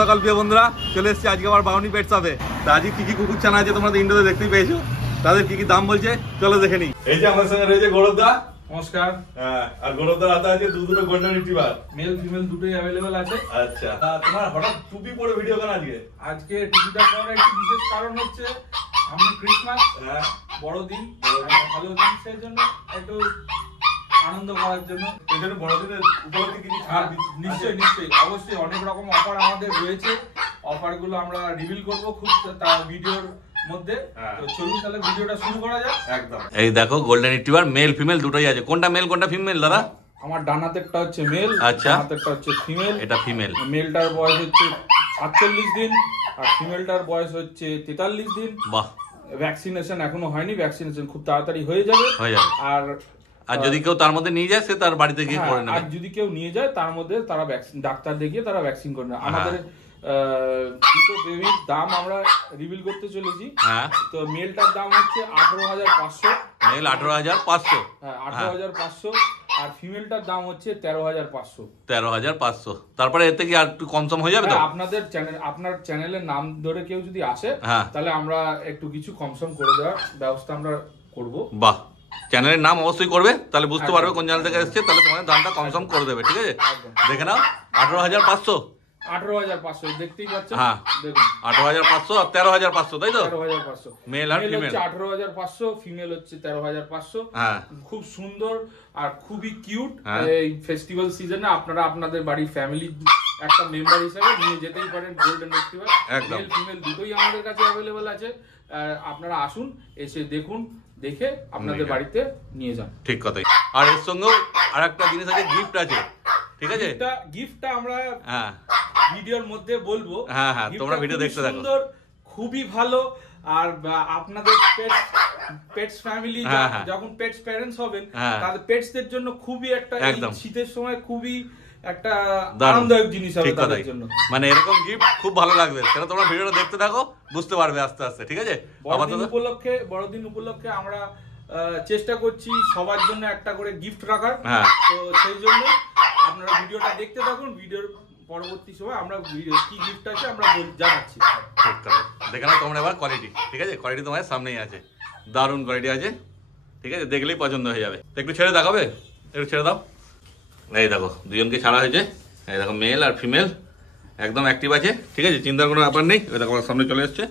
সকাল প্রিয় বন্ধুরা, চলে এসেছি আজকে আবার বাউনি পেটস আপে। তা আজকে কি কি কুকুর ছানা আছে তোমরা ইন্ডোতে দেখতেই পেয়েছো, তাদের কি কি দাম বলছে চলো দেখে নিই। এই যে আমার সঙ্গে রয়েছে গৌরবদা। নমস্কার। হ্যাঁ, আর গৌরবদার হাতে আছে দুটো গোল্ডেন রিট্রিভার, মেল ফিমেল দুটোই অ্যাভেলেবল আছে। আচ্ছা, তোমার হঠাৎ টুপি পরে ভিডিও কেন আজকে? আজকে টুপিটা পরার একটি বিশেষ কারণ হচ্ছে সামনে ক্রিসমাস, বড়দিন, ভালো দিন, সেই জন্য একটু আনন্দ করার জন্য। এই জন্য বড়দিনের উপলক্ষে কিছু ছাড়? নিশ্চয়ই নিশ্চয়ই, অবশ্যই অনেক রকম অফার আমাদের রয়েছে। অফারগুলো আমরা রিভিল করব খুব তার ভিডিওর মধ্যে। তো চলুন তাহলে ভিডিওটা শুরু করা যাক। একদম। এই দেখো গোল্ডেন রিট্রিভার মেল ফিমেল দুটোই আছে। কোনটা মেল কোনটা ফিমেল দাদা? আমার ডান হাতেরটা হচ্ছে মেল, আচ্ছা, বাম হাতেরটা হচ্ছে ফিমেল। এটা ফিমেল। মেলটার বয়স হচ্ছে 47 দিন আর ফিমেলটার বয়স হচ্ছে 43 দিন। বাহ। ভ্যাকসিনেশন এখনো হয়নি, ভ্যাকসিনেশন খুব তাড়াতাড়ি হয়ে যাবে। আর যদি কেউ তার মধ্যে নিয়ে যায় সে তার বাড়িতে গিয়ে করে নেবে। আর যদি কেউ নিয়ে যায় তার মধ্যে তারা ভ্যাকসিন, ডাক্তার দেখিয়ে তারা ভ্যাকসিন করে নেবে। আমাদের দুটো বেবির দাম আমরা রিভিল করতে চলেছি। তো মেলটার দাম হচ্ছে 18,500। মেল 18,500। হ্যাঁ, 18,500। আর ফিমেলটার দাম হচ্ছে 13,500। 13,500। তারপরে এতে কি আর একটু কম সম হয়ে যাবে তো? আপনাদের চ্যানেল, আপনার চ্যানেলের নাম ধরে কেউ যদি আসে তাহলে আমরা একটু কিছু কম সম করে দেওয়ার ব্যবস্থা আমরা করব। বাহ, চ্যানেলের নাম অবশ্যই করবে, তাহলে বুঝতে পারবে কোন চ্যানেল থেকে এসেছে, তাহলে তোমাদের দামটা কম সম করে দেবে। ঠিক আছে, দেখে নাও। 18,500। 18,500 দেখতেই পাচ্ছেন। হ্যাঁ, দেখুন 18,500 আর 13,500, তাই তো? 13,500 মেল আর ফিমেল। 18,500, ফিমেল হচ্ছে 13,500। হ্যাঁ, খুব সুন্দর আর খুবই কিউট। এই ফেস্টিভ্যাল সিজনে আপনারা আপনাদের বাড়ির ফ্যামিলি একটা মেম্বার হিসেবে নিয়ে যেতেই পারেন গোল্ডেন রিট্রিভার। মেল ফিমেল দুটোই আমাদের কাছে অ্যাভেলেবল আছে। আপনারা আসুন, এসে দেখুন, দেখে আপনাদের বাড়িতে নিয়ে যান। ঠিক কথাই। আর এর সঙ্গেও আরেকটা জিনিস আছে, গিফট আছে। ঠিক আছে, গিফটটা আমরা ভিডিওর মধ্যে বলবো। হ্যাঁ হ্যাঁ, তোমরা ভিডিও দেখতে থাকো। সুন্দর, খুবই ভালো। আর আপনাদের পেটস ফ্যামিলি যখন পেটস প্যারেন্টস হবেন তাদের পেটসদের জন্য খুবই একটা শীতের সময় খুবই একটা আনন্দদায়ক জিনিস হবে তাদের জন্য। মানে এরকম গিফট খুব ভালো লাগবে, সেটা তোমরা ভিডিওটা দেখতে থাকো, বুঝতে পারবে আস্তে আস্তে। ঠিক আছে, বড়দিন উপলক্ষে আমরা চেষ্টা করছি সবার জন্য একটা করে গিফট রাখার। তো সেই জন্য আপনারা ভিডিওটা দেখতে থাকুন। ভিডিওর পরবর্তী সময় আমরা কি গিফট আছে আমরা জানাচ্ছি। ঠিক আছে, দেখে নাও তোমরা এবার কোয়ালিটি। ঠিক আছে, কোয়ালিটি তোমার সামনেই আছে, দারুণ কোয়ালিটি আছে। ঠিক আছে, দেখলেই পছন্দ হয়ে যাবে। একটু ছেড়ে দেখাবে, একটু ছেড়ে দাও। এই দেখো দুজনকে ছাড়া হয়েছে। এই দেখো মেল আর ফিমেল একদম অ্যাক্টিভ আছে। ঠিক আছে, চিন্তার কোনো ব্যাপার নেই। ওই দেখো সামনে চলে এসছে।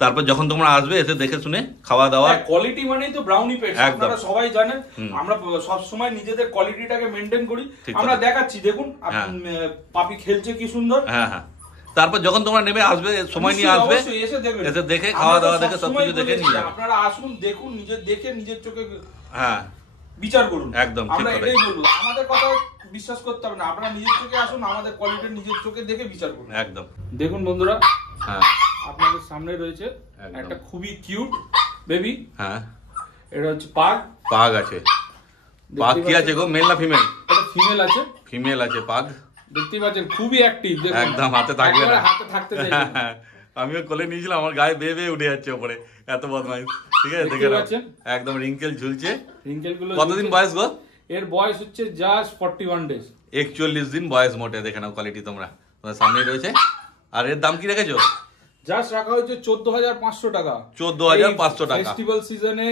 তারপর যখন তোমরা আসবে এসে দেখে শুনে খাওয়া দাওয়া। কোয়ালিটি মানেই তো ব্রাউনি পেটস, আপনারা সবাই জানেন। আমরা সব সময় নিজেদের কোয়ালিটিটাকে মেইনটেইন করি। আমরা দেখাচ্ছি, দেখুন পাপি খেলছে কি সুন্দর। হ্যাঁ হ্যাঁ, তারপর যখন তোমরা নেবে আসবে, সময় নিয়ে আসবে, এসে দেখে খাওয়া দাওয়া দেখে সবকিছু দেখে নিয়ে যাবে। আপনারা আসুন, দেখুন, নিজের চোখে বিচার করুন। একদম, আমরা এটাই বলবো। আমাদের কথা বিশ্বাস করতে হবে না, আপনারা নিজের চোখে আসুন, আমাদের কোয়ালিটি নিজের চোখে দেখে বিচার করুন। একদম। দেখুন বন্ধুরা, আপনাদের সামনে রয়েছে একটা খুবই কিউট বেবি। এটা হচ্ছে পাগ আছে। পাগ কি আছে গো, মেল না ফিমেল? এটা ফিমেল আছে। ফিমেল আছে পাগ, দেখতেই পাচ্ছেন, খুবই অ্যাক্টিভ। একদম হাতে থাকবে না, হাতে থাকতে চাই। আমিও কোলে নিয়েছিলাম, আমার গায়ে বেয়ে বেয়ে উঠে যাচ্ছে উপরে, এত বদমাইশ। ঠিক আছে, দেখে পাচ্ছেন একদম রিঙ্কেল ঝুলছে। রিঙ্কেল গুলো কতদিন বয়স গো? এর বয়স হচ্ছে জাস্ট 41 ডেজ। 41 দিন বয়স মোটে। দেখে নাও কোয়ালিটি তোমরা, তোমার সামনেই রয়েছে। আর এর দাম কি রেখেছো? জাস্ট রাখা হয়েছে 14,500 টাকা। 14,500 টাকা। ফেস্টিভ্যাল সিজনে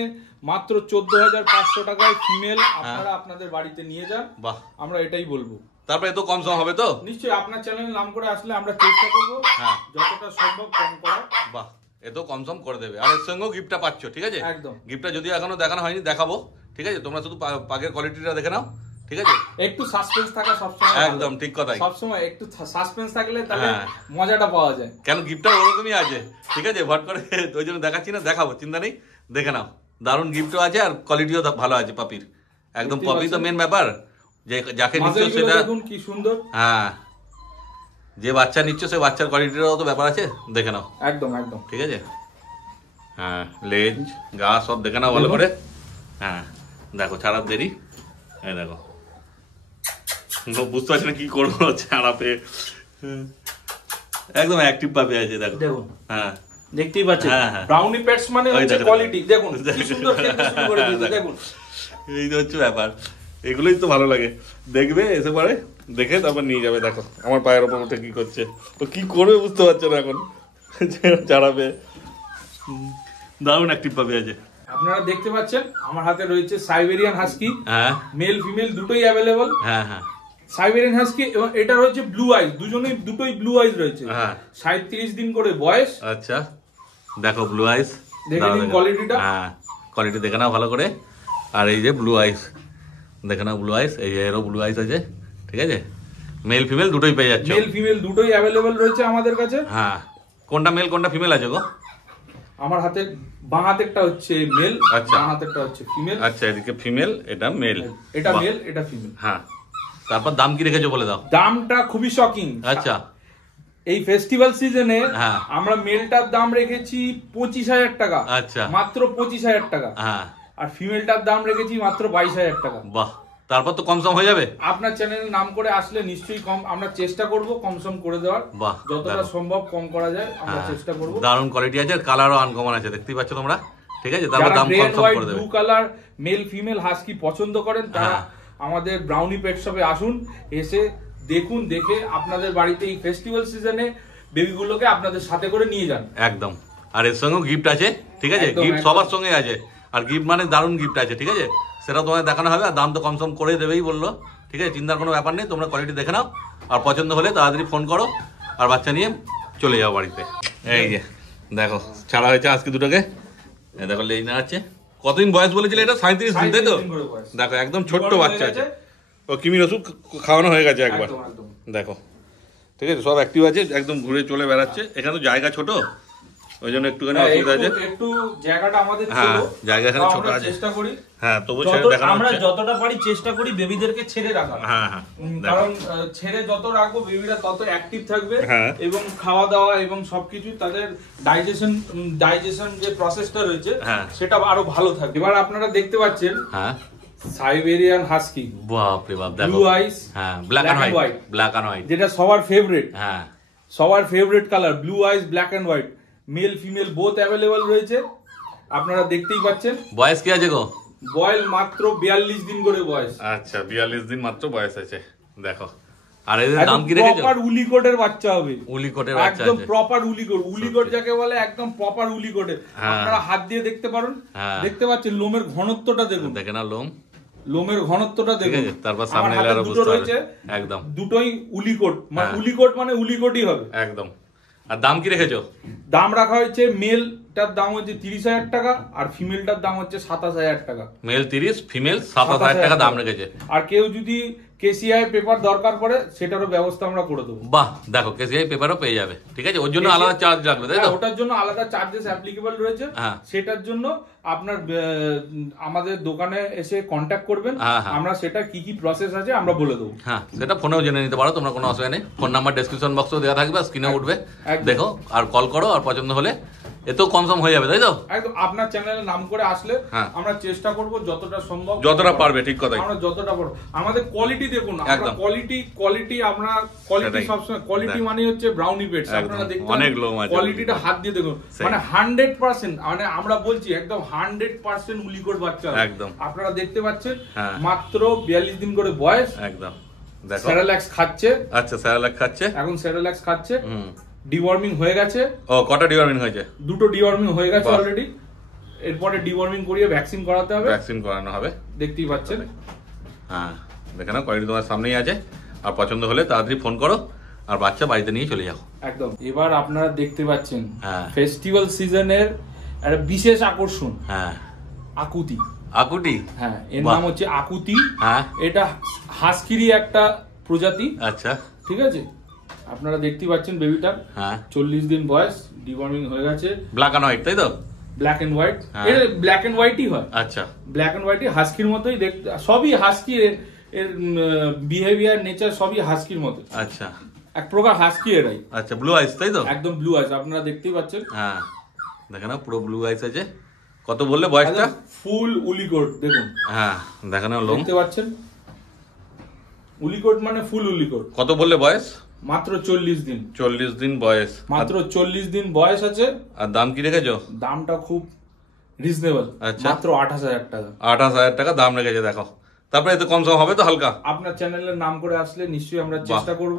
মাত্র 14,500 টাকায় ফিমেল আপনারা আপনাদের বাড়িতে নিয়ে যান। বাহ, আমরা এটাই বলবো। তারপরে তো কম সম হবে তো? নিশ্চয়ই, আপনার চ্যানেলের নাম করে আসলে আমরা চেষ্টা করবো যতটা সম্ভব কম করার। বাহ, এত কম সম করে দেবে। আর এর সঙ্গেও গিফটটা পাচ্ছ। ঠিক আছে, একদম। গিফটটা যদি এখনো দেখানো হয়নি, দেখাবো। ঠিক আছে, তোমরা শুধু পাগের কোয়ালিটিটা দেখে নাও। ঠিক আছে, একটু সাসপেন্স থাকা সবসময় একদম ঠিক কথাই। সবসময় একটু সাসপেন্স থাকলে তাহলে মজাটা পাওয়া যায়। কেন গিফটটা ওরকমই আছে। ঠিক আছে, ভট করে ওই জন্য দেখাচ্ছি না, দেখাবো, চিন্তা নেই, দেখে নাও। দারুণ গিফটও আছে আর কোয়ালিটিও ভালো আছে পাপির। একদম পাপি তো মেন ব্যাপার, যে যাকে নিচ্ছ সেটা দেখুন কি সুন্দর। যে বাচ্চা নিচ্ছ সেই বাচ্চার কোয়ালিটিরও তো ব্যাপার আছে, দেখে নাও। একদম একদম ঠিক আছে। লেজ গা সব দেখে নাও ভালো করে। দেখো ছাড়ার দেরি। এই দেখো, বুঝতে পারছি না কি করবো ছাড়া পেয়ে। একদম অ্যাক্টিভ পাপি আছে। দেখো দেখুন, দেখতেই পাচ্ছেন ব্রাউনি পেটস মানে হচ্ছে কোয়ালিটি। দেখুন কি সুন্দর খেলতে শুরু করে দিয়েছে। দেখুন, এই তো হচ্ছে ব্যাপার। এগুলোই তো ভালো লাগে, দেখবে এসে পরে দেখে তারপর নিয়ে যাবে। দেখো আমার পায়ের ওপর উঠে কি করছে, তো কি করবে বুঝতে পারছো না এখন, চাড়াবে। দারুণ অ্যাক্টিভ পাবে আছে। আপনারা দেখতে পাচ্ছেন আমার হাতে রয়েছে সাইবেরিয়ান হাস্কি, হ্যাঁ মেল ফিমেল দুটোই অ্যাভেলেবল। হ্যাঁ হ্যাঁ সাইবেরিয়ান হাস্কি এবং এটা রয়েছে ব্লু আইজ, দুটোই ব্লু আইজ রয়েছে। হ্যাঁ 37 দিন করে বয়স। আচ্ছা দেখো ব্লু আইস, দেখে নিন কোয়ালিটিটা। হ্যাঁ কোয়ালিটি দেখে নাও ভালো করে। আর এই যে ব্লু আইস দেখে নাও, ব্লু আইস, এই যে এরও ব্লু আইস আছে, ঠিক আছে। মেল ফিমেল দুটোই পেয়ে যাচ্ছে, মেল ফিমেল দুটোই অ্যাভেলেবল রয়েছে আমাদের কাছে। হ্যাঁ কোনটা মেল কোনটা ফিমেল আছে গো? আমার হাতে বাঁ হাতেরটা হচ্ছে মেল, আচ্ছা। বাঁ হাতেরটা হচ্ছে ফিমেল। আচ্ছা এদিকে ফিমেল, এটা মেল, এটা মেল এটা ফিমেল। হ্যাঁ তারপর দাম কি রেখেছো বলে দাও। দামটা খুবই শকিং। আচ্ছা এই ফেস্টিভ্যাল সিজনে হ্যাঁ আমরা মেলটার দাম রেখেছি 25,000 টাকা। আচ্ছা মাত্র 25,000 টাকা। হ্যাঁ আর ফিমেলটার দাম রেখেছি মাত্র 22,000 টাকা। বাহ, তারপর তো কম সম হয়ে যাবে। আপনার চ্যানেলের নাম করে আসলে নিশ্চয়ই কম, আমরা চেষ্টা করব কম সম করে দেওয়ার। বাহ, যতটা সম্ভব কম করা যায় আমরা চেষ্টা করব। দারুণ কোয়ালিটি আছে, কালারও আনকমন আছে, দেখতেই পাচ্ছ তোমরা, ঠিক আছে। তারপর দাম কম সম করে দেবে। Blue colour male female husky পছন্দ করেন তারা আমাদের ব্রাউনি পেট শপে আসুন, এসে দেখুন, দেখে আপনাদের বাড়িতে এই ফেস্টিভ্যাল সিজনে বেবিগুলোকে আপনাদের সাথে করে নিয়ে যান। একদম। আর এর সঙ্গেও গিফট আছে, ঠিক আছে। একদম, গিফট একদম। সবার সঙ্গে আছে, আর গিফট মানে দারুণ গিফট আছে, ঠিক আছে। সেটা তোমায় দেখানো হবে, আর দাম তো কম সম করে দেবেই বললো, ঠিক আছে। চিন্তার কোনো ব্যাপার নেই, তোমরা কোয়ালিটি দেখে নাও, আর পছন্দ হলে তাড়াতাড়ি ফোন করো, আর বাচ্চা নিয়ে চলে যাও বাড়িতে। এই যে দেখো ছাড়া হয়েছে আজকে দুটোকে, এই দেখো লেজ নাড়াচ্ছে। কতদিন বয়স বলেছিলে এটা? 37 দিন, তাই তো? দেখো একদম ছোট্ট বাচ্চা আছে। ও কিমির ওষুধ খাওয়ানো হয়ে গেছে একবার, দেখো, ঠিক আছে। সব অ্যাক্টিভ আছে, একদম ঘুরে চলে বেড়াচ্ছে। এখানে তো জায়গা ছোট, ওই জন্য একটুখানি অসুবিধা আছে। একটু জায়গাটা আমাদের ছোট, হ্যাঁ জায়গা এখানে ছোট আছে, চেষ্টা করি। হ্যাঁ তবু ছেড়ে দেখানো আমরা হচ্ছে। যতটা পারি চেষ্টা করি বেবিদেরকে ছেড়ে রাখার। হ্যাঁ হ্যাঁ কারণ ছেড়ে যত রাখবো বেবিরা তত অ্যাক্টিভ থাকবে, হ্যাঁ। এবং খাওয়া দাওয়া এবং সবকিছু তাদের ডাইজেশন যে প্রসেসটা রয়েছে হ্যাঁ। সেটা আরো ভালো থাকবে। এবার আপনারা দেখতে পাচ্ছেন হ্যাঁ সাইবেরিয়ান হাস্কি, বাপ রে বাপ, দেখো ব্লু আইস, হ্যাঁ black and white, black and white, যেটা সবার ফেভারিট, হ্যাঁ সবার favourite colour blue eyes black and white. Male female both available রয়েছে, আপনারা দেখতেই পাচ্ছেন। বয়স কি আছে গো? বয়স মাত্র 42 দিন করে বয়স। আচ্ছা 42 দিন মাত্র বয়স আছে, দেখো। আর এদের দাম কি রেখেছো? প্রপার উলিকোটের বাচ্চা হবে, উলিকোটের বাচ্চা একদম আছে, প্রপার উলিকোট। উলিকোট যাকে বলে একদম প্রপার উলিকোটে। হ্যাঁ। আপনারা হাত দিয়ে দেখতে পারেন, হ্যাঁ। দেখতে পাচ্ছেন লোমের ঘনত্বটা দেখুন, দেখে না লোম, লোমের ঘনত্বটা ঠিক দেখুন। আছে। তারপর আমার সামনে হাতে এলে আরো দুটো বুঝতে রয়েছে, পারবে, একদম দুটোই উলিকোট, মানে হ্যাঁ। উলিকোট মানে উলিকোটই হবে একদম। আর দাম কি রেখেছো? দাম রাখা হয়েছে মেলটার দাম হচ্ছে 30,000 টাকা, আর ফিমেলটার দাম হচ্ছে 27,000 টাকা। মেল 30, ফিমেল 27,000 টাকা দাম রেখেছে। আর কেউ যদি কেসিআই পেপার দরকার পড়ে সেটারও ব্যবস্থা আমরা করে দেবো। বাহ, দেখো কেসিআই পেপারও পেয়ে যাবে, ঠিক আছে। ওর জন্য আলাদা চার্জ লাগবে, তাই তো? হ্যাঁ, ওটার জন্য আলাদা চার্জেস অ্যাপ্লিকেবল রয়েছে। হ্যাঁ। সেটার জন্য আপনার আমাদের দোকানে এসে কন্ট্যাক্ট করবেন, হ্যাঁ, হ্যাঁ। আমরা সেটা কি কি প্রসেস আছে আমরা বলে দেবো। হ্যাঁ সেটা ফোনেও জেনে নিতে পারো তোমরা, কোনো অসুবিধা নেই। ফোন নাম্বার ডেসক্রিপশন বক্সেও দেওয়া থাকবে, স্ক্রিনে উঠবে, একদম। দেখো আর কল করো, আর পছন্দ হলে এতেও কম সম হয়ে যাবে, তাই তো? একদম। আপনার চ্যানেলের নাম করে আসলে হ্যাঁ। আমরা চেষ্টা করব যতটা সম্ভব, যতটা পারবে, ঠিক কথাই। আমরা যতটা পারবো। আমাদের কোয়ালিটি দেখুন, আমরা একদম। কোয়ালিটি আমরা কোয়ালিটি সেটাই। সবসময় কোয়ালিটি দেখ। মানে হচ্ছে ব্রাউনি পেটস। একদম। আপনারা দেখতে অনেক লোম আছে। কোয়ালিটিটা হাত দিয়ে দেখুন, সেই। মানে 100%, মানে আমরা বলছি একদম 100% উলিকোট বাচ্চা একদম। আপনারা দেখতে পাচ্ছেন। হ্যাঁ। মাত্র 42 দিন করে বয়স, একদম দেখো। সেরাল্যাক্স খাচ্ছে, আচ্ছা স্যালাড খাচ্ছে, এখন সেরাল্যাক্স খাচ্ছে। হুম। ডিওয়ার্মিং হয়ে গেছে, ও কটা ডিওয়ার্মিং হয়েছে? দুটো ডিওয়ার্মিং হয়ে গেছে বাহ। অলরেডি। এরপরে ডিওয়ার্মিং করিয়ে ভ্যাকসিন করাতে হবে, ভ্যাকসিন করানো হবে, দেখতেই পাচ্ছেন। হ্যাঁ দেখে নাও, কোয়ালিটি তোমার সামনেই আছে। আর পছন্দ হলে তাড়াতাড়ি ফোন করো, আর বাচ্চা বাড়িতে নিয়ে চলে যাও। একদম। এবার আপনারা দেখতে পাচ্ছেন হ্যাঁ। ফেস্টিভ্যাল সিজনের একটা বিশেষ আকর্ষণ, হ্যাঁ আকুতি। আকুটি, হ্যাঁ, এর বাহ। নাম হচ্ছে আকুতি। হ্যাঁ এটা হাস্কিরই একটা প্রজাতি, আচ্ছা ঠিক আছে। আপনারা দেখতেই পাচ্ছেন বেবিটার হ্যাঁ 40 দিন বয়স, ডিওয়ার্মিং হয়ে গেছে। ব্ল্যাক এন্ড হোয়াইট, তাই তো? ব্ল্যাক এন্ড হোয়াইট, হ্যাঁ। এর ব্ল্যাক এন্ড হোয়াইটই হয়, আচ্ছা ব্ল্যাক এন্ড হোয়াইটই হাস্কির মতোই দেখতে, সবই হাস্কি, এর বিহেভিয়ার নেচার সবই হাস্কির মতো, আচ্ছা এক প্রকার হাস্কি এরাই। আচ্ছা ব্লু আইস, তাই তো? একদম ব্লু আইস, আপনারা দেখতেই পাচ্ছেন। হ্যাঁ দেখে নাও, পুরো ব্লু আইস আছে। কত বললে বয়সটা? ফুল উলিকোট দেখুন, হ্যাঁ দেখে নাও লোম, দেখতে পাচ্ছেন। উলিকোট মানে ফুল উলিকোট। কত বললে বয়স? মাত্র 40 দিন, 40 দিন বয়স, মাত্র 40 দিন বয়স আছে। আর দাম কি রেখেছো? দামটা খুব রিজনেবল, আচ্ছা। মাত্র 28,000 টাকা। 28,000 টাকা দাম রেখেছে, দেখো তারপরে এতে কম সম হবে তো হালকা? আপনার চ্যানেলের নাম করে আসলে নিশ্চয়ই আমরা চেষ্টা করব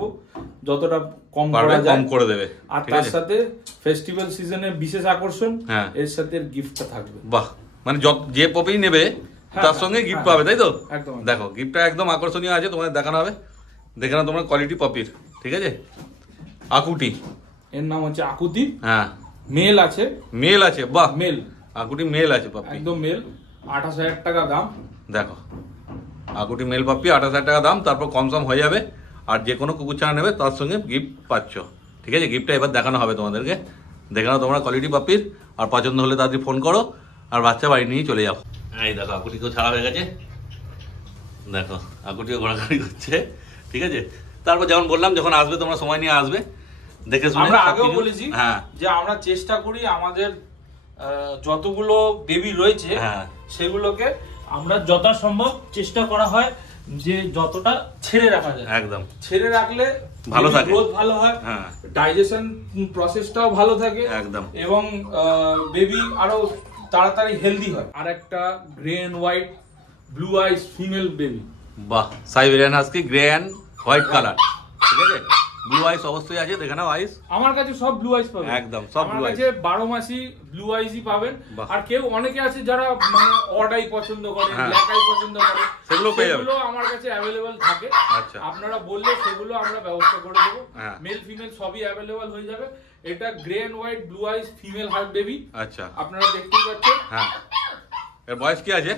যতটা কম পারবে করা যায় কম করে দেবে। আর তার সাথে ফেস্টিভ্যাল সিজনে বিশেষ আকর্ষণ, এর সাথে গিফটটা থাকবে। বাহ, মানে যে পপি নেবে তার সঙ্গে গিফট পাবে, তাই তো? একদম। দেখো গিফটটা একদম আকর্ষণীয় আছে, তোমাদের দেখানো হবে। দেখে নাও তোমরা কোয়ালিটি পপির, ঠিক আছে? আকুটি, এর নাম হচ্ছে আকুতি। হ্যাঁ, মেল আছে। মেল আছে, বাহ, মেল আকুটি মেল আছে পপি, একদম মেল। 28,000 টাকা দাম। দেখো আকুটি মেল পপি 28,000 টাকা দাম, তারপর কম সম হয়ে যাবে। আর যে কোনো কুকুরছানা নেবে তার সঙ্গে গিফট পাচ্ছ, ঠিক আছে? গিফটটা এবার দেখানো হবে তোমাদেরকে। দেখে নাও তোমরা কোয়ালিটি পপির, আর পছন্দ হলে তাড়াতাড়ি ফোন করো আর বাচ্চা বাড়ি নিয়ে চলে যাও। এই দেখো আকুটিকেও ছাড়া হয়ে গেছে, দেখো আকুটিও ঘোরাঘুরি করছে, ঠিক আছে? তারপর যেমন বললাম, যখন আসবে তোমরা সময় নিয়ে আসবে, দেখে শুনে। আমরা আগেও বলেছি হ্যাঁ, যে আমরা চেষ্টা করি আমাদের যতগুলো বেবি রয়েছে সেগুলোকে আমরা যথাসম্ভব চেষ্টা করা হয় যে যতটা ছেড়ে রাখা যায়। একদম ছেড়ে রাখলে ভালো থাকে, গ্রোথ ভালো হয়, ডাইজেশন প্রসেসটাও ভালো থাকে একদম, এবং বেবি আরো তাড়াতাড়ি হেলদি হয়। আর একটা grey and white blue eyes female baby. বাহ, Siberian husky grey and white colour, ঠিক আছে? ব্লু আইস অবশ্যই আছে, দেখে নাও আইস। আমার কাছে সব ব্লু আইস পাবেন, একদম সব ব্লু আইস। 12 মাসই ব্লু আইসই পাবেন। আর কেউ অনেকে আছে যারা মানে অড আই পছন্দ করে, ব্ল্যাক আই পছন্দ করে, সেগুলো পেয়ে যাবেন, সেগুলো আমার কাছে अवेलेबल থাকে। আচ্ছা, আপনারা বললে সেগুলো আমরা ব্যবস্থা করে দেব। মেল ফিমেল সবই अवेलेबल হয়ে যাবে। এটা grey and white blue eyes female heart baby. আচ্ছা, আপনারা দেখতেই পাচ্ছেন। হ্যাঁ, এর বয়স কি আছে?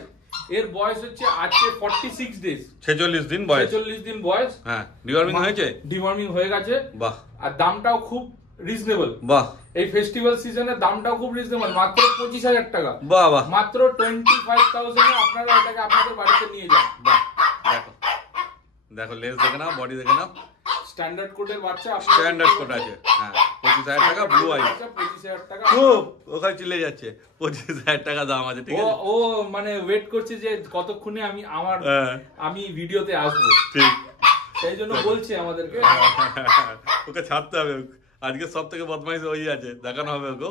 এর বয়স হচ্ছে আজকে 46 ডেজ, 46 দিন বয়স। 46 দিন বয়স। হ্যাঁ, ডিওয়ার্মিং হয়েছে? ডিওয়ার্মিং হয়ে গেছে। বাহ, আর দামটাও খুব রিজনেবল। বাহ, এই ফেস্টিভ্যাল সিজনে দামটাও খুব রিজনেবল, মাত্র 25,000 টাকা। বাহ বাহ, মাত্র 25,000 এ আপনারা এটাকে আপনাদের বাড়িতে নিয়ে যান। বাহ, দেখো দেখো লেন্স দেখে নাও, বডি দেখে নাও। স্ট্যান্ডার্ড কোডের বাচ্চা, স্ট্যান্ডার্ড কোড আছে। হ্যাঁ, 25,000 টাকা ব্লু আই, 25,000 টাকা। ওখানে চলে যাচ্ছে, 25,000 টাকা দাম আছে, ঠিক আছে? ও মানে ওয়েট করছে যে কতক্ষণে আমি ভিডিওতে আসবো, ঠিক সেই জন্য বলছি আমাদেরকে ওকে ছাড়তে হবে। আজকে সব থেকে বদমাইশ ওই আছে, দেখানো হবে ওকে।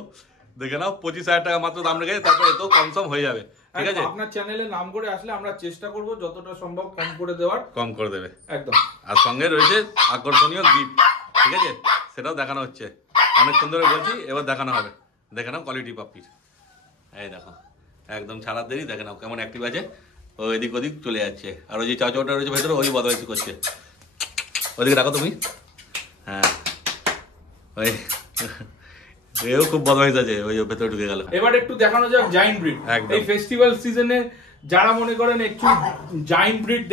দেখে নাও 25,000 টাকা মাত্র দাম রেখে, তারপরে এত কম হয়ে যাবে, ঠিক আছে? আপনার চ্যানেলে নাম করে আসলে আমরা চেষ্টা করব যতটা সম্ভব কম করে দেওয়ার। কম করে দেবে একদম। আর সঙ্গে রয়েছে আকর্ষণীয় গিফট, ঠিক আছে? সেটাও দেখানো হচ্ছে, অনেকক্ষণ ধরে বলছি, এবার দেখানো হবে। দেখে নাও কোয়ালিটি পাপির, এই দেখো একদম ছাড়ার দেরি। দেখে নাও কেমন অ্যাক্টিভ আছে, ও এদিক ওদিক চলে যাচ্ছে। আর ওই যে চাচোটা রয়েছে ভেতরে, ওই বদমাইশি করছে। ওদিকে রাখো তুমি। হ্যাঁ, ওই এও খুব বদমাইশ আছে, ওই ভেতরে ঢুকে গেল। এবার একটু দেখানো যাক জায়ান্ট ব্রিড। এই ফেস্টিভ্যাল সিজনে যারা মনে করেন একটু জায়ান্ট ব্রিড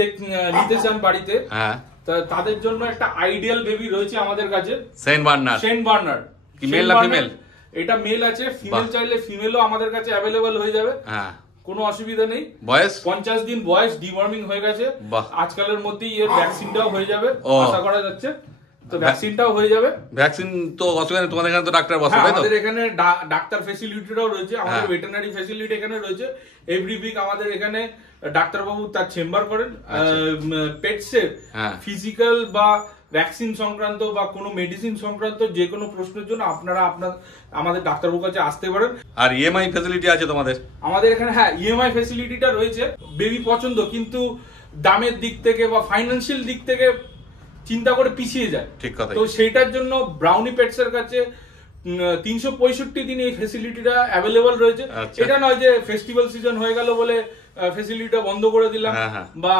নিতে চান বাড়িতে, হ্যাঁ, তাদের জন্য একটা আইডিয়াল বেবি রয়েছে আমাদের কাছে, সেন্ট বার্নার্ড। কি মেল না ফিমেল? এটা মেল আছে, ফিমেল চাইলে ফিমেলও আমাদের কাছে अवेलेबल হয়ে যাবে। হ্যাঁ, কোনো অসুবিধা নেই। বয়স 50 দিন বয়স, ডিওয়ার্মিং হয়ে গেছে। আজকালের মধ্যেই এর ভ্যাকসিনটাও হয়ে যাবে আশা করা যাচ্ছে। তো ভ্যাকসিনটাও হয়ে যাবে। ভ্যাকসিন তো অসুবিধা নেই, তোমাদের এখানে তো ডাক্তার বসে, তাই তো? আমাদের এখানে ডাক্তার ফ্যাসিলিটিটাও রয়েছে, আমাদের ভেটেরিনারি ফ্যাসিলিটি এখানে রয়েছে। এভরি উইক আমাদের এখানে ডাক্তারবাবু তার চেম্বার করেন। পেটসের ফিজিক্যাল বা ভ্যাকসিন সংক্রান্ত বা কোনো মেডিসিন সংক্রান্ত যে কোনো প্রশ্নের জন্য আপনারা আমাদের ডাক্তারবাবুর কাছে আসতে পারেন। আর ইএমআই ফ্যাসিলিটি আছে তোমাদের? আমাদের এখানে হ্যাঁ, ইএমআই ফ্যাসিলিটিটা রয়েছে। বেবি পছন্দ, কিন্তু দামের দিক থেকে বা ফাইন্যান্সিয়াল দিক থেকে চিন্তা করে পিছিয়ে যায়, ঠিক কথা। তো সেইটার জন্য ব্রাউনি পেটসের কাছে 365 দিন এই ফ্যাসিলিটিটা अवेलेबल রয়েছে। এটা নয় যে ফেস্টিভ্যাল সিজন হয়ে গেল বলে ফ্যাসিলিটিটা বন্ধ করে দিলাম বা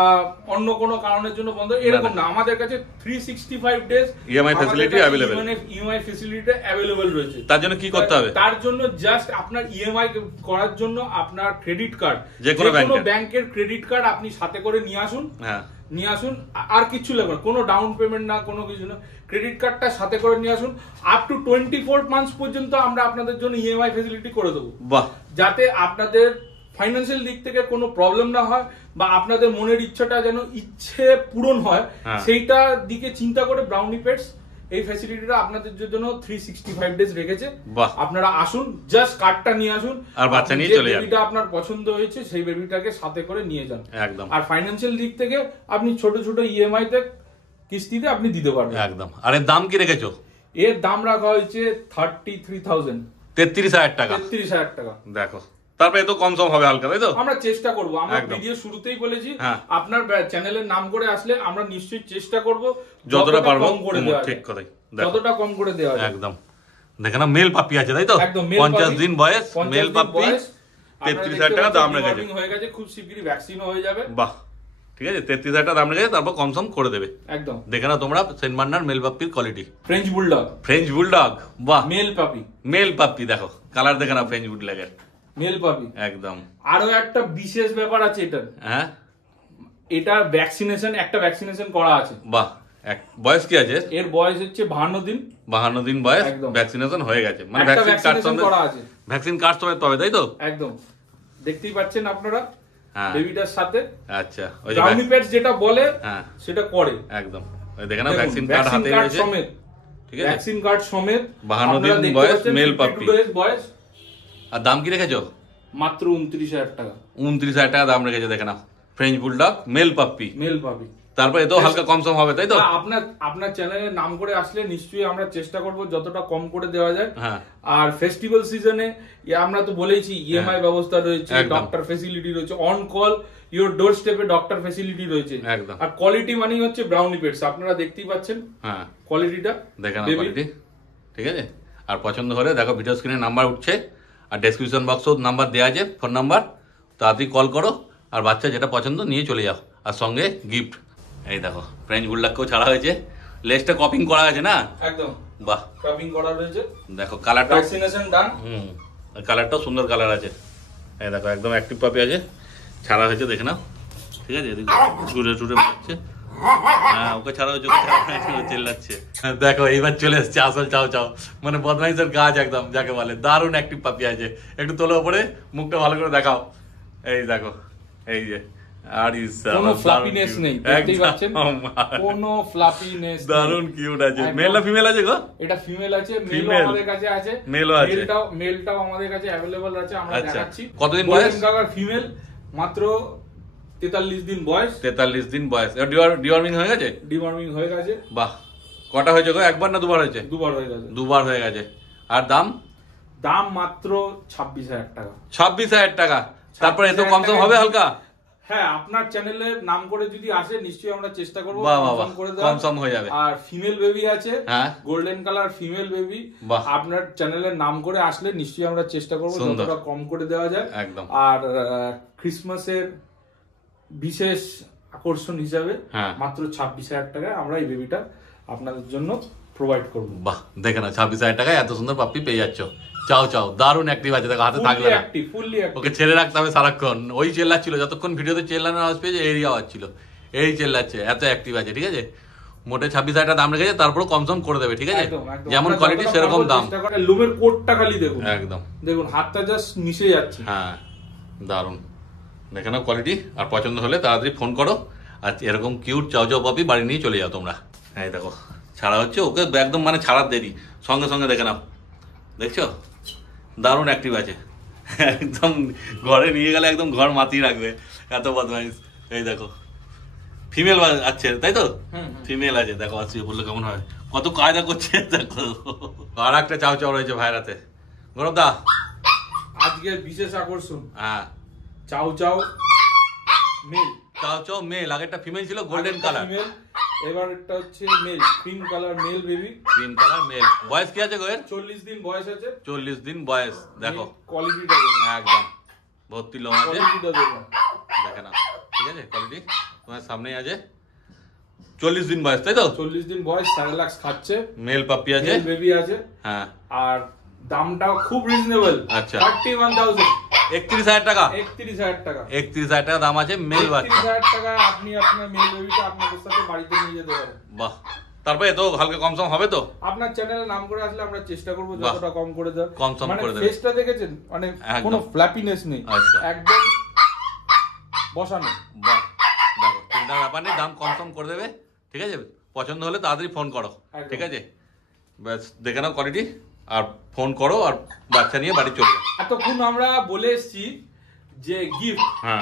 অন্য কোনো কারণের জন্য বন্ধ, এরকম না। আমাদের কাছে 365 days EMI facility available, EMI facility available রয়েছে। তার জন্য কি করতে হবে? তার জন্য জাস্ট আপনার ইএমআই করার জন্য আপনার ক্রেডিট কার্ড, যে কোনো ব্যাংকের ক্রেডিট কার্ড আপনি সাথে করে নিয়ে আসুন। হ্যাঁ, নিয়ে আসুন, আর কিছু লাগবে না, কোনো ডাউন পেমেন্ট না, কোনো কিছু না। ক্রেডিট কার্ডটা সাথে করে নিয়ে আসুন। আপ টু 24 মান্থস পর্যন্ত আমরা আপনাদের জন্য ইএমআই ফ্যাসিলিটি করে দেবো, যাতে আপনাদের ফাইন্যান্সিয়াল দিক থেকে কোনো প্রবলেম না হয় বা আপনাদের মনের ইচ্ছাটা যেন ইচ্ছে পূরণ হয়, সেইটা দিকে চিন্তা করে ব্রাউনি পেটস এই ফ্যাসিলিটিটা আপনাদের জন্য 365 ডেজ রেখেছে। আপনারা আসুন, জাস্ট কার্ডটা নিয়ে আসুন আর বাচ্চা নিয়ে চলে যান। বেবিটা আপনার পছন্দ হয়েছে সেই বেবিটাকে সাথে করে নিয়ে যান। একদম। আর ফাইন্যান্সিয়াল দিক থেকে আপনি ছোট ছোট ইএমআই তে কিস্তিতে আপনি দিতে পারবেন। একদম। আর এর দাম কি রেখেছো? এর দাম রাখা হয়েছে 33,000 33,000 টাকা। 33,000 টাকা। দেখো তারপরে তো কম সম হবে হালকা, তাই তো? আমরা চেষ্টা করব, আমরা ভিডিও শুরুতেই বলেছি আপনার চ্যানেলের নাম করে আসলে আমরা নিশ্চয়ই চেষ্টা করব যতটা পারবো কম করে দেওয়া, ঠিক কথাই, যতটা কম করে দেওয়া যায়। একদম। দেখেন না মেল পাপ্পি আছে, তাই তো? 50 দিন বয়স, মেল পাপ্পি, 33,000 টাকা দাম রেখেছে, হয়ে গেছে, খুব শীঘ্রই ভ্যাকসিনও হয়ে যাবে। বাহ, ঠিক আছে, 33,000 টাকা দাম রেখেছে, তারপর কম সম করে দেবে একদম। দেখে না তোমরা সেন্ট বার্নার্ড মেল পাপ্পির কোয়ালিটি। ফ্রেঞ্চ বুলডগ, ফ্রেঞ্চ বুলডগ, বাহ, মেল পাপি, মেল পাপ্পি দেখো কালার দেখে না ফ্রেঞ্চ বুলডগের মেল পাপি একদম। আরো একটা বিশেষ ব্যাপার আছে এটা, হ্যাঁ, এটা ভ্যাকসিনেশন, একটা ভ্যাকসিনেশন করা আছে। বাহ, বয়স কি আছে এর? বয়স হচ্ছে 52 দিন। 52 দিন বয়স, ভ্যাকসিনেশন হয়ে গেছে, মানে ভ্যাকসিন কার্ড সমেত করা আছে, ভ্যাকসিন কার্ড সমেত পাবে, তাই তো? একদম, দেখতেই পাচ্ছেন আপনারা হ্যাঁ বেবিটার সাথে। আচ্ছা, ওই যে ব্রাউনি প্যাডস যেটা বলে হ্যাঁ সেটা করে একদম। ওই দেখেন না ভ্যাকসিন কার্ড হাতে রয়েছে সমেত, ঠিক আছে, ভ্যাকসিন কার্ড সমেত। 52 দিন বয়স, মেল পাপ্পি বয়স। আর দাম কি রেখেছো? মাত্র 29,000 টাকা। 29,000 টাকা দাম রেখেছে দেখে না, French bulldog mail puppy. Mail পাপি, তারপরে তো হালকা কম সম হবে, তাই তো? আপনার চ্যানেলের নাম করে আসলে নিশ্চয়ই আমরা চেষ্টা করব যতটা কম করে দেওয়া যায়। হ্যাঁ, আর ফেস্টিভ্যাল সিজনে আমরা তো বলেইছি ইএমআই ব্যবস্থা রয়েছে, ডক্টর ফ্যাসিলিটি রয়েছে, অন কল ইওর ডোর স্টেপে ডক্টর ফ্যাসিলিটি রয়েছে একদম। আর কোয়ালিটি মানেই হচ্ছে ব্রাউনি পেটস, আপনারা দেখতেই পাচ্ছেন। হ্যাঁ, কোয়ালিটিটা দেখেন কোয়ালিটি, ঠিক আছে। আর পছন্দ হলে দেখো ভিডিও স্ক্রিনে নাম্বার উঠছে, আর ডেসক্রিপশন বক্সেও নাম্বার দেওয়া আছে, ফোন নাম্বার, তাড়াতাড়ি কল করো আর বাচ্চা যেটা পছন্দ নিয়ে চলে যাও, আর সঙ্গে গিফট। এই দেখো ফ্রেঞ্চ বুলডগকেও ছাড়া হয়েছে, লেজটা কপিং করা আছে না, একদম, বাহ, কপিং করা রয়েছে। দেখো কালারটা, ভ্যাকসিনেশন ডান, কালারটাও সুন্দর কালার আছে। এই দেখো একদম অ্যাক্টিভ পাপি আছে, ছাড়া হয়েছে দেখে নাও, ঠিক আছে, এদিকে ঘুরে টুরে পাচ্ছে। হ্যাঁ, ওকে ছাড়া হয়েছে, চেল্লাচ্ছে। দেখো এইবার চলে এসছে আসল চাও চাও, মানে বদমাইশের গাছ একদম যাকে বলে। দারুণ অ্যাক্টিভ পাপি আছে, একটু তোলো উপরে, মুখটা ভালো করে দেখাও। এই দেখো, এই যে, আর কোনো ফ্লাপিনেস নেই, দেখতেই পাচ্ছেন, কোনো ফ্লাপিনেস। দারুণ কিউট আছে। মেল না ফিমেল আছে গো? এটা ফিমেল আছে, মেলও আমাদের কাছে আছে, মেলও আছে, মেলটাও আমাদের কাছে अवेलेबल আছে, আমরা দেখাচ্ছি। কতদিন বয়স? কালার ফিমেল, মাত্র 43 দিন বয়স। 43 দিন বয়স। ডিওয়ার্মিং হয়ে গেছে? ডিওয়ার্মিং হয়ে গেছে। বাহ, কটা হয়েছে গো? একবার না দুবার হয়েছে? দুবার হয়ে গেছে। দুবার হয়ে গেছে। আর দাম? দাম মাত্র 26,000 টাকা। 26,000 টাকা। তারপরে এত কম সম হবে হালকা? হ্যাঁ, আপনার চ্যানেলের নাম করে যদি আসে নিশ্চয়ই আমরা চেষ্টা করব কম করে দেওয়ার, কম সম হয়ে যাবে। আর ফিমেল বেবি আছে, হ্যাঁ, গোল্ডেন কালার ফিমেল বেবি, আপনার চ্যানেলের নাম করে আসলে নিশ্চয়ই আমরা চেষ্টা করব যতটা কম করে দেওয়া যায় একদম। আর ক্রিসমাসের বিশেষ আকর্ষণ হিসাবে মাত্র 26,000 টাকায় আমরা এই বেবিটা আপনাদের জন্য প্রোভাইড করব। বাহ, দেখে না 26,000 টাকায় এত সুন্দর পাপ্পি পেয়ে যাচ্ছ। চাও চাও, দারুণ অ্যাক্টিভ আছে, দেখো হাতে থাকলে না, ওকে ছেড়ে রাখতে হবে সারাক্ষণ। ওই চেল্লাচ্ছিল যতক্ষণ ভিডিওতে চেল্লানোর আওয়াজ পেয়েছে, এই আওয়াজ ছিল, এই চেল্লাচ্ছে, এত অ্যাক্টিভ আছে, ঠিক আছে। মোটে 26,000 টাকা দাম রেখেছে, তারপর কম সম করে দেবে, ঠিক আছে, যেমন কোয়ালিটি সেরকম দাম। লুমের কোটটা খালি দেখুন, একদম দেখুন হাতটা জাস্ট মিশে যাচ্ছে। হ্যাঁ, দারুণ, দেখে নাও কোয়ালিটি। আর পছন্দ হলে তাড়াতাড়ি ফোন করো, আর এরকম কিউট চাও চাও পাপি বাড়ি নিয়ে চলে যাও তোমরা। হ্যাঁ দেখো ছাড়া হচ্ছে, ওকে একদম মানে ছাড়ার দেরি, সঙ্গে সঙ্গে দেখে নাও, দেখছো দারুণ অ্যাক্টিভ আছে, একদম ঘরে নিয়ে গেলে একদম ঘর মাতিয়ে রাখবে, এত বদমাইশ। এই দেখো ফিমেল আছে, তাই তো? ফিমেল আছে, দেখো আসছে বললে কেমন হয়, কত কায়দা করছে দেখো। আর একটা চাও চাও রয়েছে ভাইয়ের হাতে, গৌরব দা আজকের বিশেষ আকর্ষণ। হ্যাঁ, চাও চাও মেল, চাও চাও মেল, আগেরটা ফিমেল ছিল গোল্ডেন কালার, এবার এটা হচ্ছে male, cream colour male baby, cream colour male. বয়স কি আছে গোয়ের? 40 দিন বয়স আছে। 40 দিন বয়স, দেখো কোয়ালিটিটা একদম ভর্তি লোম আছে, কোয়ালিটিটা দেখো, দেখে না, ঠিক আছে, কোয়ালিটি তোমার সামনেই আছে। 40 দিন বয়স, তাই তো? 40 দিন বয়স, স্যারেলাক্স খাচ্ছে, মেল পাপ্পি আছে, মেল বেবি আছে। হ্যাঁ, আর দামটাও খুব রিজনেবল। আচ্ছা, 31,000, 31,000 টাকা, 31,000 টাকা, 31,000 টাকা দাম আছে মেল বাচ্চা। 31,000 টাকা আপনি আপনার মেল বেবিটা আপনাদের সাথে বাড়িতে নিয়ে যেতে পারেন। বাহ, তারপরে তো হালকা কম সম হবে তো? আপনার চ্যানেলে নাম করে আসলে আমরা চেষ্টা করব যতটা কম করে দেওয়ার, কম সম করে দেব। ফেসটা দেখেছেন, মানে কোনো ফ্ল্যাপিনেস নেই, একদম বসানো। বাহ, দেখো চিন্তার ব্যাপার নেই, দাম কম সম করে দেবে, ঠিক আছে। পছন্দ হলে তাড়াতাড়ি ফোন করো, ঠিক আছে, ব্যাস দেখে নাও কোয়ালিটি, আর ফোন করো, আর বাচ্চা নিয়ে বাড়ি চলে যাও। এতক্ষণ আমরা বলে এসেছি যে গিফট, হ্যাঁ,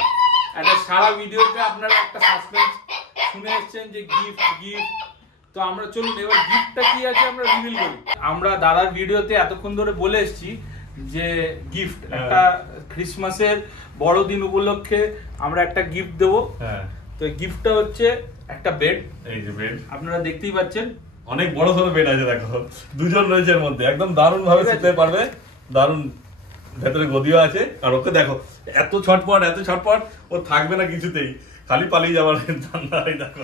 একটা সারা ভিডিওতে আপনারা একটা সাসপেন্স শুনে এসেছেন যে গিফট গিফট, তো আমরা চলুন এবার গিফটটা কি আছে আমরা রিভিল করি। আমরা দাদার ভিডিওতে এতক্ষণ ধরে বলে এসেছি যে গিফট একটা ক্রিসমাসের বড়দিন উপলক্ষে আমরা একটা গিফট দেবো। তো গিফটটা হচ্ছে একটা বেড। এই যে বেড আপনারা দেখতেই পাচ্ছেন, অনেক বড় সড়ো বেড আছে, দেখো দুজন রয়েছে এর মধ্যে, একদম দারুণ ভাবে শুতে পারবে, দারুণ ভেতরে গদিও আছে। আর ওকে দেখো এত ছটপট ও থাকবে না কিছুতেই, খালি পালিয়ে যাবার ধান্দা। দেখো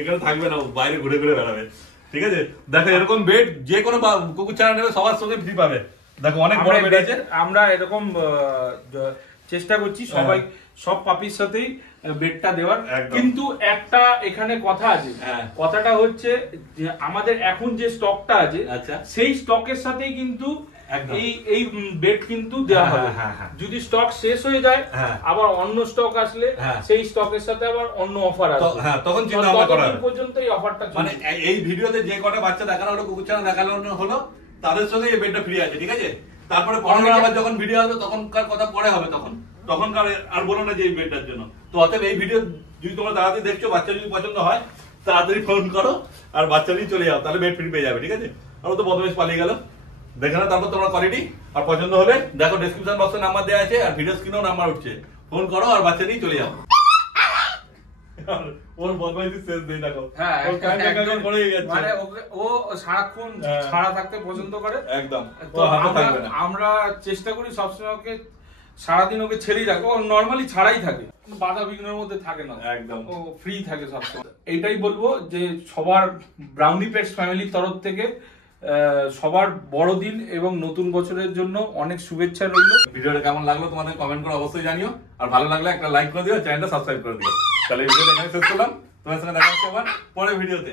এখানে থাকবে না, বাইরে ঘুরে ঘুরে বেড়াবে, ঠিক আছে। দেখো এরকম বেড যে কোনো কুকুর ছাড়া নেবে সবার সঙ্গে ফ্রি পাবে। দেখো অনেক বড় বেড আছে। আমরা এরকম চেষ্টা করছি সবাই সব পাপির সাথেই বেডটা দেওয়ার, কিন্তু একটা এখানে কথা আছে। কথাটা হচ্ছে যে আমাদের এখন যে স্টকটা আছে সেই স্টকের সাথেই কিন্তু এই বেড কিন্তু দেওয়া হবে। যদি স্টক শেষ হয়ে যায় আবার অন্য স্টক আসলে সেই স্টকের সাথে আবার অন্য অফার আসবে, তখন চিন্তা ভাবনা করা হবে। পর্যন্ত এই অফারটা মানে এই ভিডিওতে যে কটা বাচ্চা দেখানো হলো, কুকুর ছানা দেখানো হলো, তাদের সঙ্গে এই বেডটা ফ্রি আছে, ঠিক আছে। তারপরে আবার যখন ভিডিও আসবে তখনকার কথা পরে হবে, তখনকার আর বলো না যে এই বেডটার জন্য। তো অতএব এই ভিডিও যদি তোমরা তাড়াতাড়ি দেখছো, বাচ্চা যদি পছন্দ হয় তাড়াতাড়ি ফোন করো আর বাচ্চা নিয়ে চলে যাও, তাহলে বেড ফ্রি পেয়ে যাবে, ঠিক আছে। আর ও তো বদমেশ পালিয়ে গেল, দেখে না। তারপর তোমরা কোয়ালিটি আর পছন্দ হলে দেখো ডেসক্রিপশন বক্সে নাম্বার দেওয়া আছে আর ভিডিও স্ক্রিনেও নাম্বার উঠছে, ফোন করো আর বাচ্চা নিয়ে চলে যাও। ওর বদমাইশি শেষ নেই, দেখো মানে ও সারাক্ষণ ছাড়া থাকতে পছন্দ করে একদম। তো আমরা চেষ্টা করি সবসময় ওকে সারাদিন ওকে ছেড়েই রাখবো, নর্মালি ছাড়াই থাকে, বাধা বিঘ্নের মধ্যে থাকে না, একদম ও ফ্রি থাকে সবসময়। এইটাই বলবো যে সবার ব্রাউনি পেটস ফ্যামিলির তরফ থেকে সবার বড়দিন এবং নতুন বছরের জন্য অনেক শুভেচ্ছা রইল। ভিডিওটা কেমন লাগলো তোমাদের কমেন্ট করে অবশ্যই জানিও, আর ভালো লাগলে একটা লাইক করে দিও, চ্যানেলটা সাবস্ক্রাইব করে দিও। তাহলে এই ভিডিওটা এখানে শেষ করলাম, তোমার সঙ্গে দেখা হচ্ছে আবার পরের ভিডিওতে।